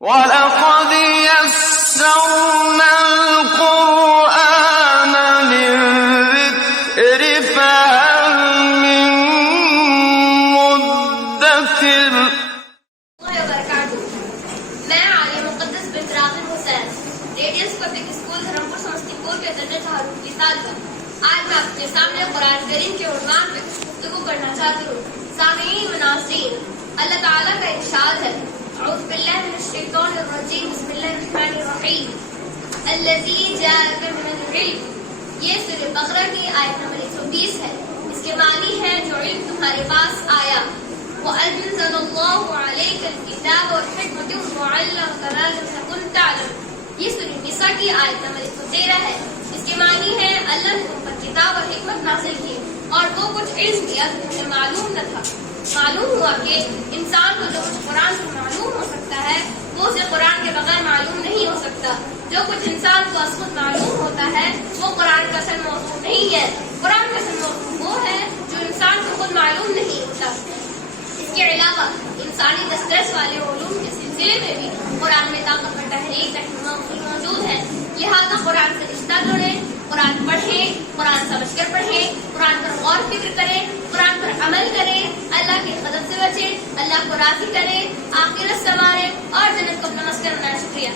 وَلَقَدْ يَسَّرْنَا الْقُرْآنَ لِلذِّكْرِ فَهَلْ مِن مُّدَّكِرٍ۔ میں عالیہ مقدس بنت راغب حسین ریڈیس پبلک اسکول دھرمپور سمستی پور کے درجہ تعارف کی طالبہ، آج میں آپ کے سامنے قرآن کریم کے عنوان پہ گفتگو کرنا چاہتی ہوں۔ سامعین مناظرین، اللہ تعالیٰ کا ارشاد ہے، اعوذ باللہ من الشیطان الرجیم، بسم اللہ الرحمن الرحیم، الذی جاءک من العلم۔ یہ سورہ بقرہ کی آیت نمبر 120 ہے۔ اس کے معنی ہے جو علم تمہارے پاس آیا۔ وَأَنزَلَ اللَّهُ عَلَيْكَ الْكِتَابَ وَالْحِكْمَةَ وَعَلَّمَكَ مَا لَمْ تَكُن تَعْلَمُ۔ یہ سورہ نساء کی آیت نمبر 113 ہے۔ اس کے معنی ہے اللہ نے تم پر کتاب اور حکمت نازل کی اور وہ کچھ علم دیا جو تمہیں معلوم نہ تھا۔ معلوم ہوا کہ انسان کو جو کچھ قرآن سے معلوم ہو سکتا ہے وہ اسے قرآن کے بغیر معلوم نہیں ہو سکتا۔ جو کچھ انسان کو از خود معلوم ہوتا ہے وہ قرآن کا اصل موضوع نہیں ہے۔ قرآن کا اصل موضوع وہ ہے جو انسان کو خود معلوم نہیں ہوتا۔ اس کے علاوہ انسانی دسترس والے علوم کے سلسلے میں بھی قرآن میں طاقتور تحریک رہنما موجود ہے۔ لہذا قرآن سے رشتہ جوڑیں، قرآن پڑھیں، قرآن سمجھ کر پڑھیں، قرآن پر غور فکر کریں، قرآن پر عمل کریں، اللہ کے غضب سے بچیں، اللہ کو راضی کریں، آخرت سنواریں اور جنت کو اپنا مسکن بنائیں۔ شکریہ۔